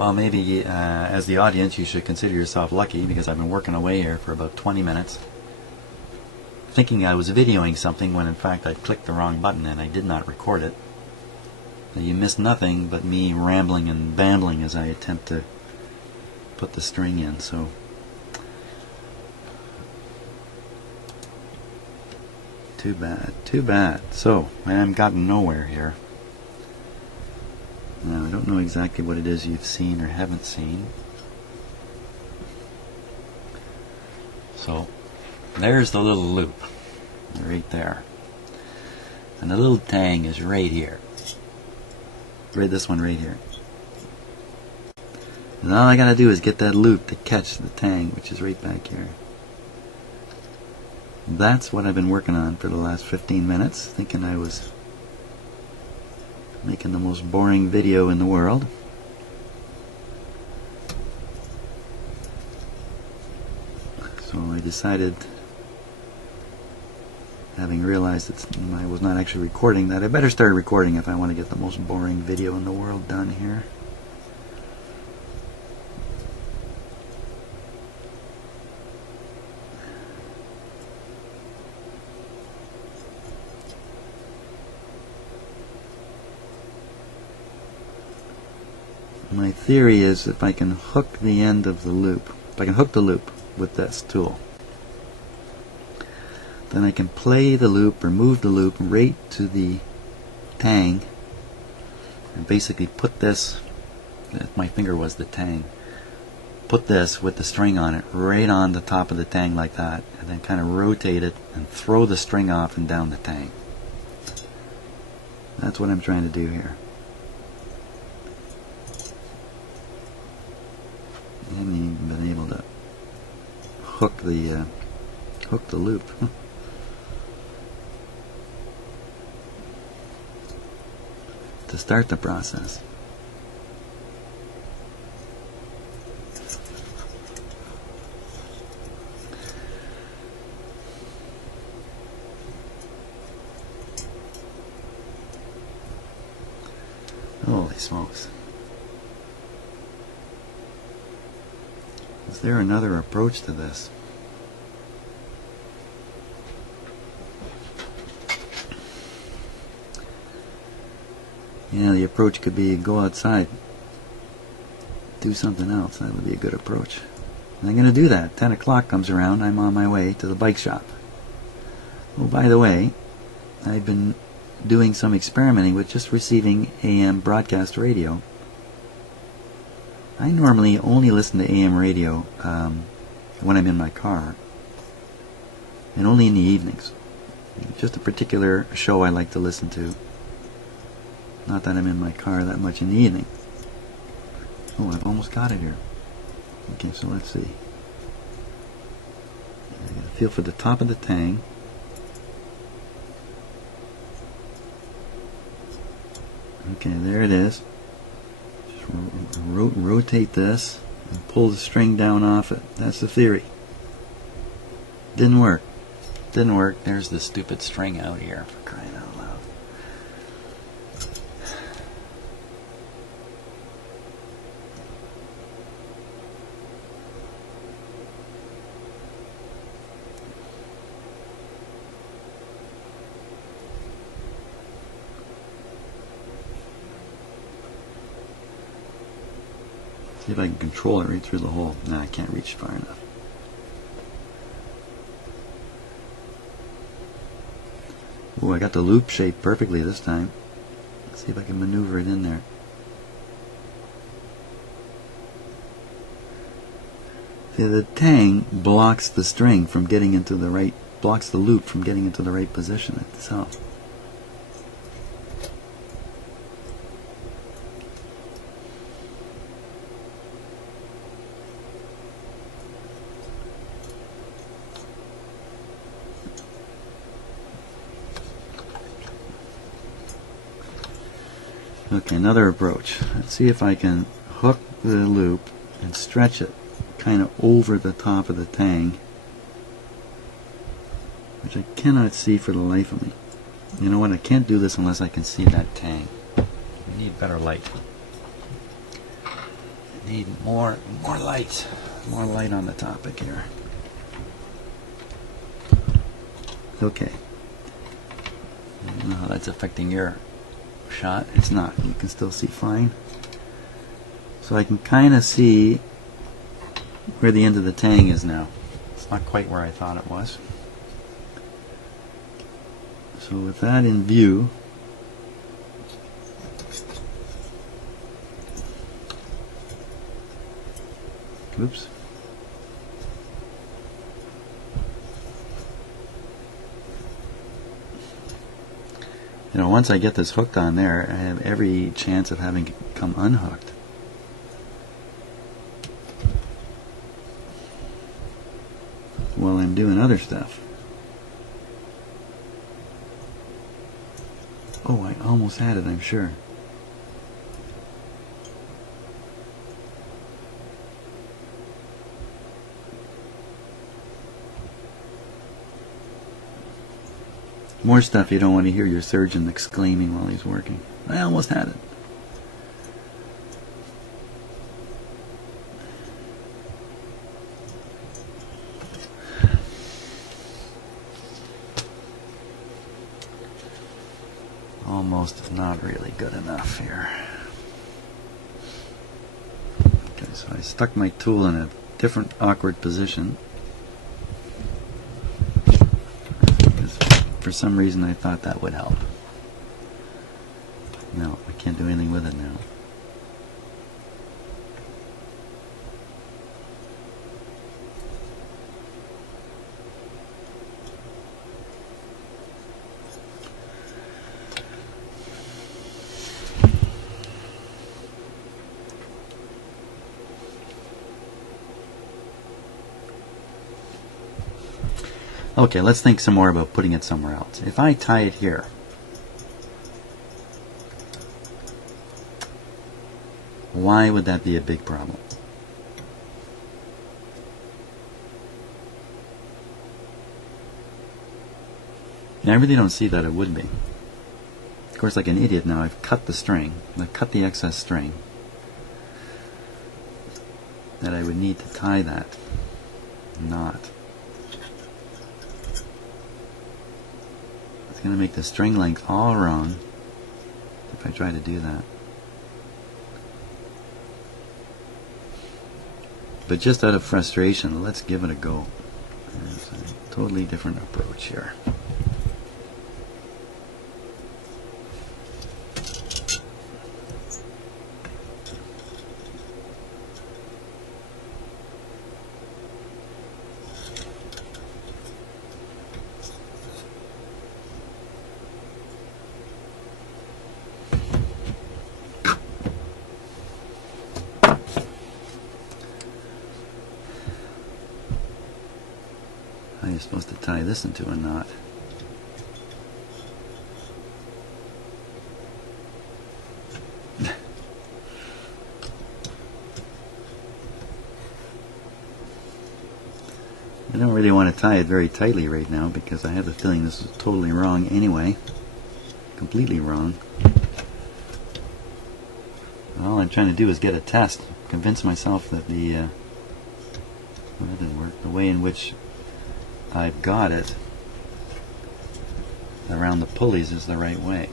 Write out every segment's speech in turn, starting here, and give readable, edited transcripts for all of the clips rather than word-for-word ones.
Well, maybe as the audience you should consider yourself lucky, because I've been working away here for about 20 minutes thinking I was videoing something when in fact I clicked the wrong button and I did not record it. You missed nothing but me rambling and bambling as I attempt to put the string in. So too bad, too bad. So I've gotten nowhere here. Now I don't know exactly what it is you've seen or haven't seen. So there's the little loop right there, and the little tang is right here. Right, this one right here. And all I gotta do is get that loop to catch the tang, which is right back here. That's what I've been working on for the last 15 minutes, thinking I was making the most boring video in the world. So I decided, having realized that I was not actually recording, that I better start recording if I want to get the most boring video in the world done here. My theory is if I can hook the end of the loop, if I can hook the loop with this tool, then I can play the loop or move the loop right to the tang and basically put this, if my finger was the tang, put this with the string on it right on the top of the tang like that, and then kind of rotate it and throw the string off and down the tang. That's what I'm trying to do here. I haven't even been able to hook the loop. To start the process. Holy smokes. Is there another approach to this? Yeah, the approach could be go outside, do something else. That would be a good approach. And I'm going to do that. 10 o'clock comes around, I'm on my way to the bike shop. Oh, by the way, I've been doing some experimenting with just receiving AM broadcast radio. I normally only listen to AM radio when I'm in my car, and only in the evenings. Just a particular show I like to listen to. Not that I'm in my car that much in the evening. Oh, I've almost got it here. Okay, so let's see. I gotta feel for the top of the tang. Okay, there it is. Just rotate this and pull the string down off it. That's the theory. Didn't work. Didn't work. There's the stupid string out here, for crying out loud. See if I can control it right through the hole. No, I can't reach far enough. Oh, I got the loop shape perfectly this time. Let's see if I can maneuver it in there. See, the tang blocks the string from getting into the right, blocks the loop from getting into the right position itself. Okay, another approach. Let's see if I can hook the loop and stretch it kind of over the top of the tang, which I cannot see for the life of me. You know what? I can't do this unless I can see that tang. I need better light. I need more light. More light on the topic here. Okay. I don't know how that's affecting your shot. It's not. You can still see fine. So I can kind of see where the end of the tang is now. It's not quite where I thought it was. So with that in view, oops. You know, once I get this hooked on there, I have every chance of having it come unhooked. While I'm doing other stuff. Oh, I almost had it, I'm sure. More stuff you don't want to hear your surgeon exclaiming while he's working. I almost had it. Almost is not really good enough here. Okay, so I stuck my tool in a different awkward position. For some reason I thought that would help. No, I can't do anything with it now. Okay, let's think some more about putting it somewhere else. If I tie it here, why would that be a big problem? Now, I really don't see that it would be. Of course, like an idiot now, I've cut the string. I've cut the excess string that I would need to tie that knot. It's going to make the string length all wrong if I try to do that. But just out of frustration, let's give it a go. There's a totally different approach here. You're supposed to tie this into a knot. I don't really want to tie it very tightly right now because I have the feeling this is totally wrong anyway. Completely wrong. All I'm trying to do is get a test. Convince myself that the well, that didn't work. The way in which I've got it around the pulleys is the right way.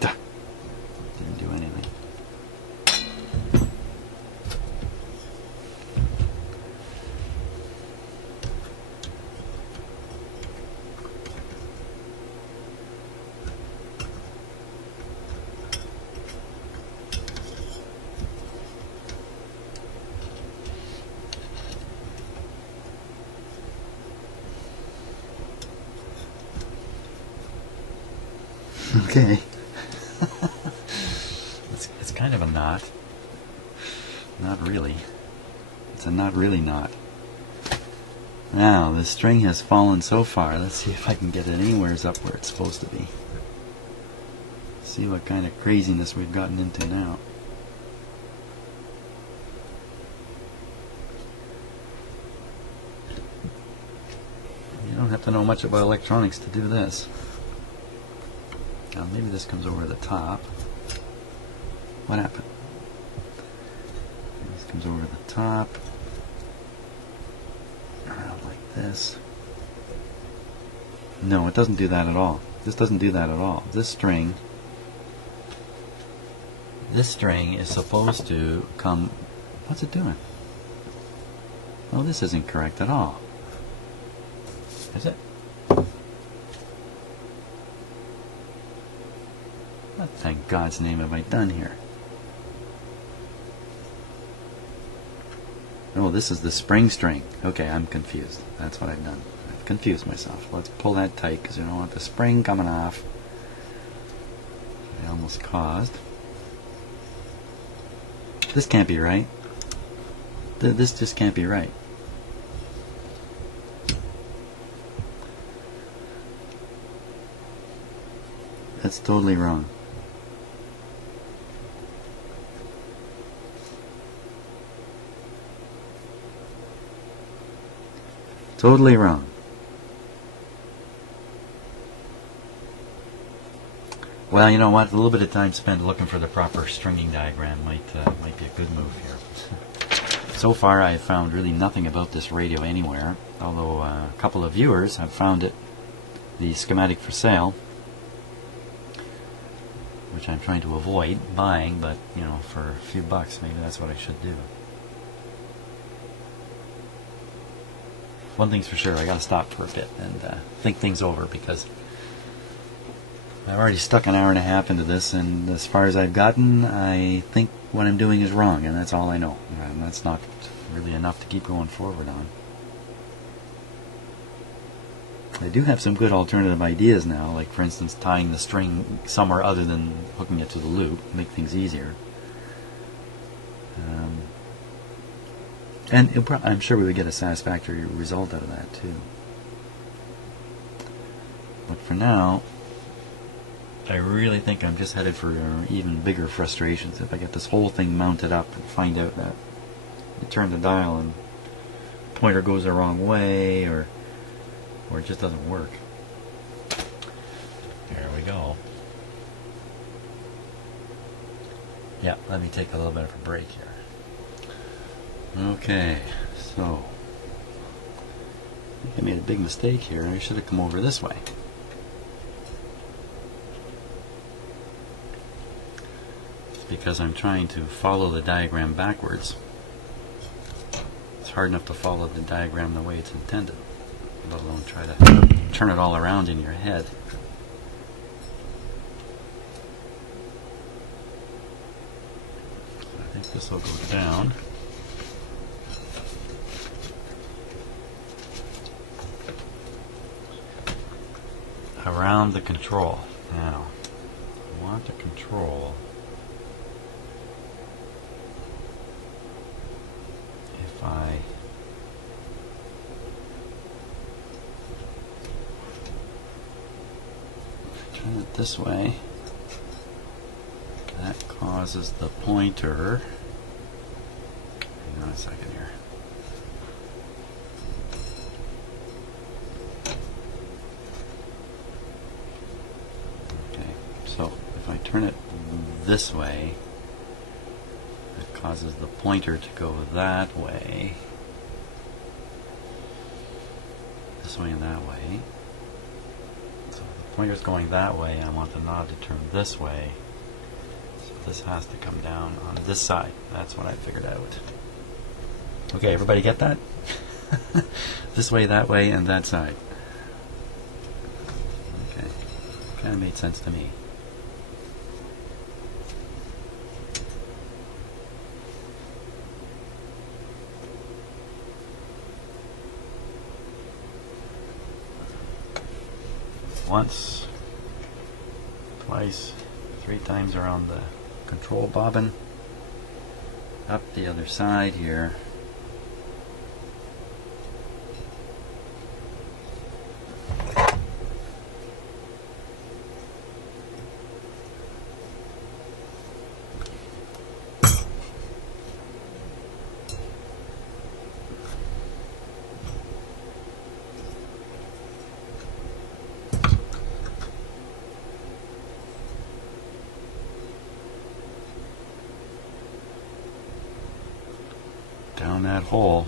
Didn't do anything. Okay. It's kind of a knot. Not really. It's a not really knot. Now, the string has fallen so far. Let's see if I can get it anywhere up where it's supposed to be. See what kind of craziness we've gotten into now. You don't have have to know much about electronics to do this. Now maybe this comes over the top. What happened? This comes over the top. Around like this. No, it doesn't do that at all. This doesn't do that at all. This string is supposed to come... What's it doing? Oh, this isn't correct at all. Is it? What, thank God's name, have I done here? Oh, this is the spring string. Okay, I'm confused. That's what I've done. I've confused myself. Let's pull that tight because you don't want the spring coming off. I almost caused. This can't be right. This just can't be right. That's totally wrong. Totally wrong. Well, you know what? A little bit of time spent looking for the proper stringing diagram might be a good move here. So far, I've found really nothing about this radio anywhere, although a couple of viewers have found it, the schematic for sale, which I'm trying to avoid buying, but, you know, for a few bucks, maybe that's what I should do. One thing's for sure, I gotta stop for a bit and think things over, because I've already stuck an hour and a half into this, and as far as I've gotten, I think what I'm doing is wrong, and that's all I know. And that's not really enough to keep going forward on. I do have some good alternative ideas now, like for instance tying the string somewhere other than hooking it to the loop, make things easier. And I'm sure we would get a satisfactory result out of that too. But for now, I really think I'm just headed for even bigger frustrations if I get this whole thing mounted up and find out that you turn the dial and the pointer goes the wrong way, or it just doesn't work. There we go. Yeah, let me take a little bit of a break here. Okay, so I think I made a big mistake here. I should have come over this way. It's because I'm trying to follow the diagram backwards. It's hard enough to follow the diagram the way it's intended, let alone try to turn it all around in your head. I think this will go down. Around the control. Now, I want to control if I turn it this way, that causes the pointer. Hang on a second here. So if I turn it this way, it causes the pointer to go that way, this way and that way. So the pointer's going that way, I want the knob to turn this way, so this has to come down on this side. That's what I figured out. Okay, everybody get that? This way, that way, and that side. Okay, kind of made sense to me. Once, twice, 3 times around the control bobbin, up the other side here. hole.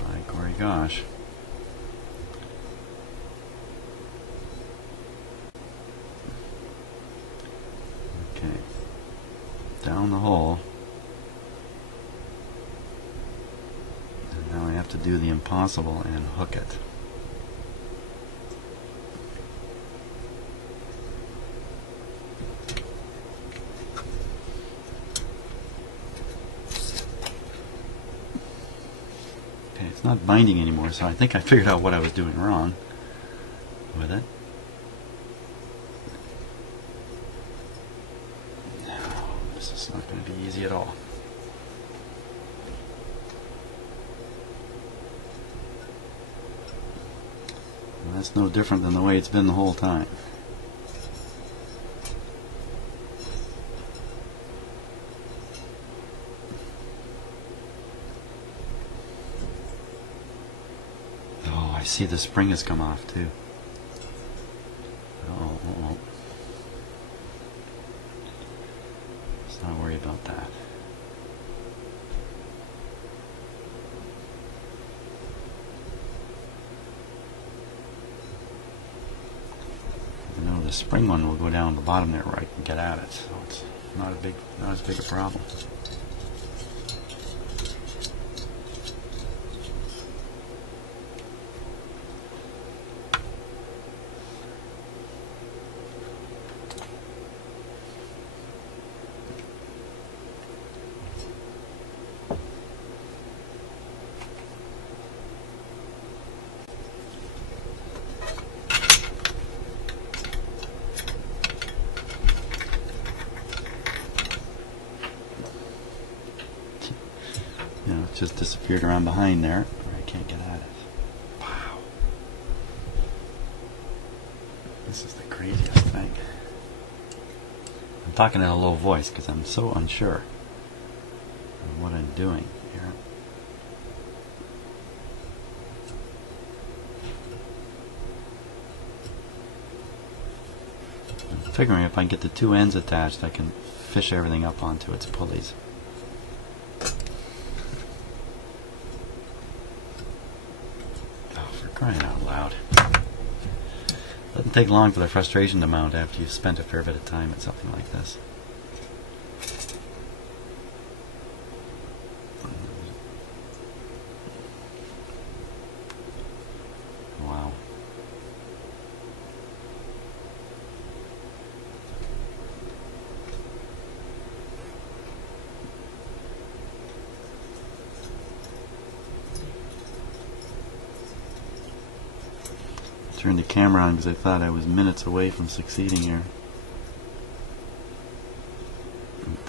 By gory gosh. Okay. Down the hole. And now I have to do the impossible and hook it. It's not binding anymore, so I think I figured out what I was doing wrong with it. No, this is not going to be easy at all. And that's no different than the way it's been the whole time. I see the spring has come off too. Oh. Let's not worry about that. You know, the spring one will go down the bottom there right and get at it, so it's not as big a problem. You know, it just disappeared around behind there, where I can't get at it. Wow. This is the craziest thing. I'm talking in a low voice because I'm so unsure of what I'm doing here. I'm figuring if I can get the two ends attached, I can fish everything up onto its pulleys. Crying out loud. Doesn't take long for the frustration to mount after you've spent a fair bit of time at something like this. Wow. Turned the camera on because I thought I was minutes away from succeeding here.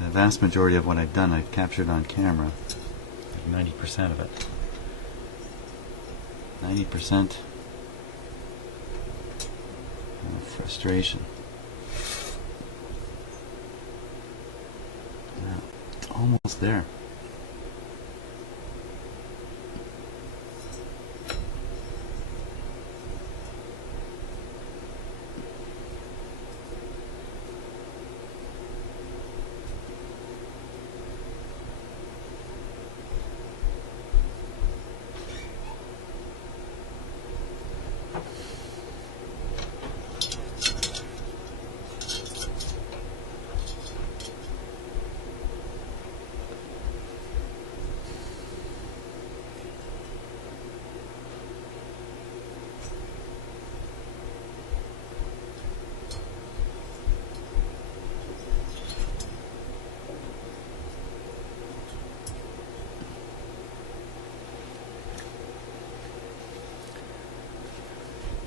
The vast majority of what I've done I've captured on camera. Like 90% of it. 90% frustration. Yeah, it's almost there.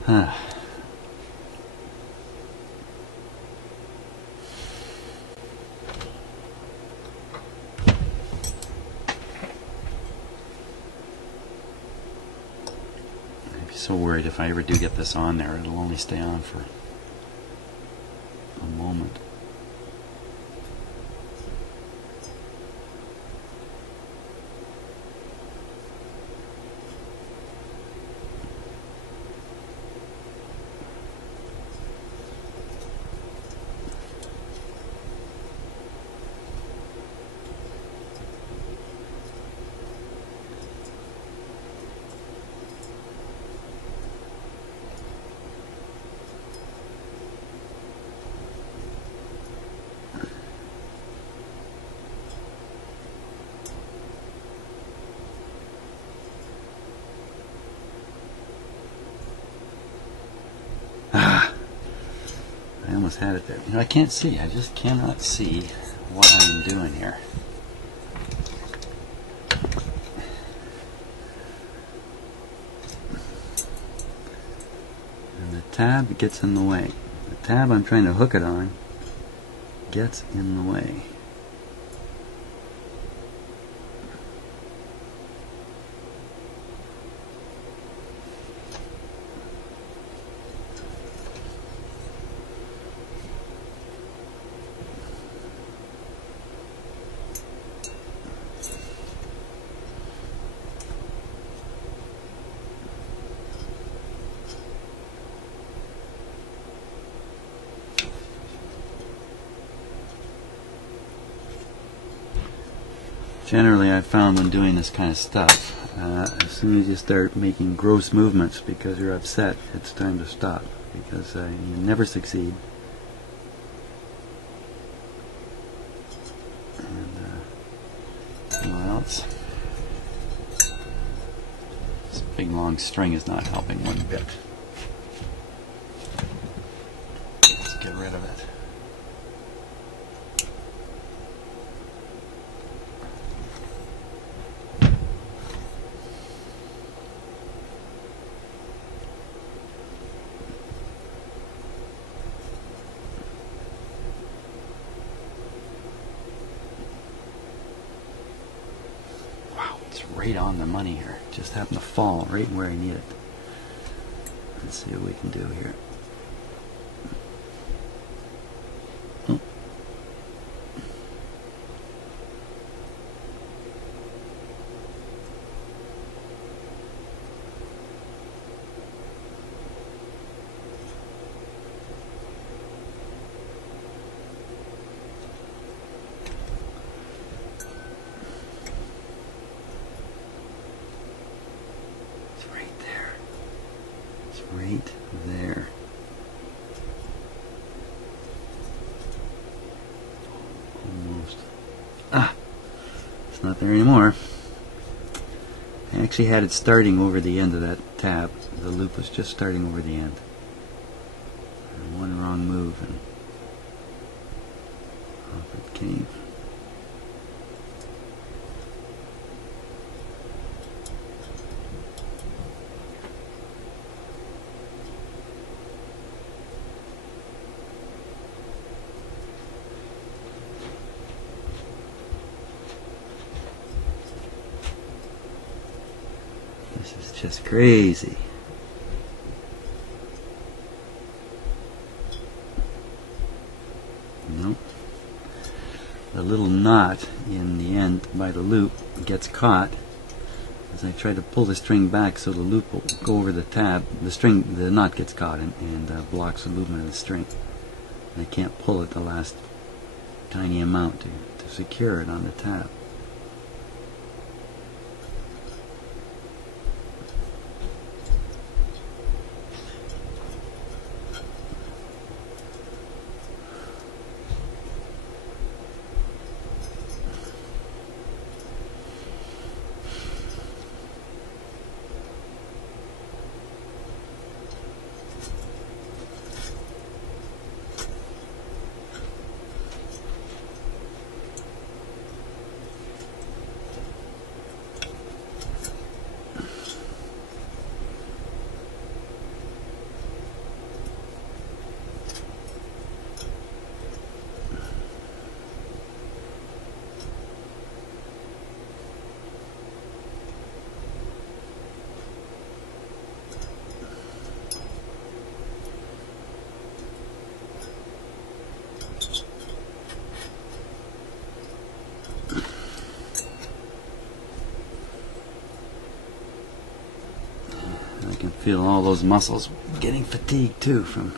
Huh. I'd be so worried if I ever do get this on there, it'll only stay on for a moment. almost had it there. You know, I can't see. I just cannot see what I'm doing here. And the tab gets in the way. The tab I'm trying to hook it on gets in the way. Generally, I've found when doing this kind of stuff, as soon as you start making gross movements because you're upset, it's time to stop, because you never succeed. And what else? This big long string is not helping one bit. Let's get rid of it. Right on the money here. Just happened to fall right where I need it. Let's see what we can do here. Right there. Almost. Ah! It's not there anymore. I actually had it starting over the end of that tab. The loop was just starting over the end. And one wrong move and off it came. This is just crazy. Nope. The little knot in the end by the loop gets caught as I try to pull the string back so the loop will go over the tab. The knot gets caught and blocks the movement of the string. And I can't pull it the last tiny amount to secure it on the tab. I can feel all those muscles getting fatigued too from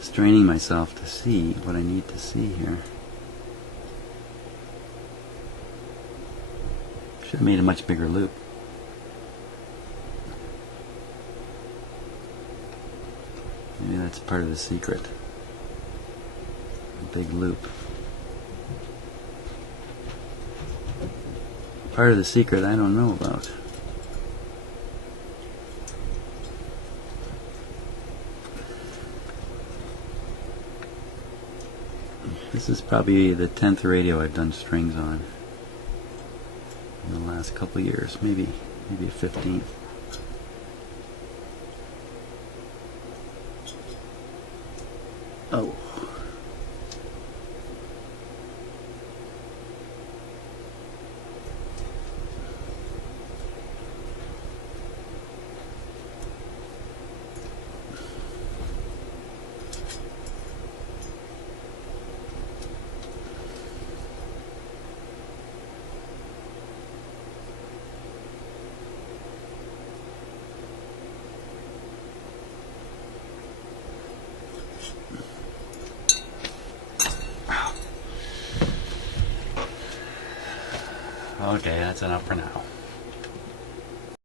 straining myself to see what I need to see here. Should have made a much bigger loop. Maybe that's part of the secret. A big loop. Part of the secret I don't know about. This is probably the 10th radio I've done strings on in the last couple of years, maybe 15. Oh. Okay, that's enough for now.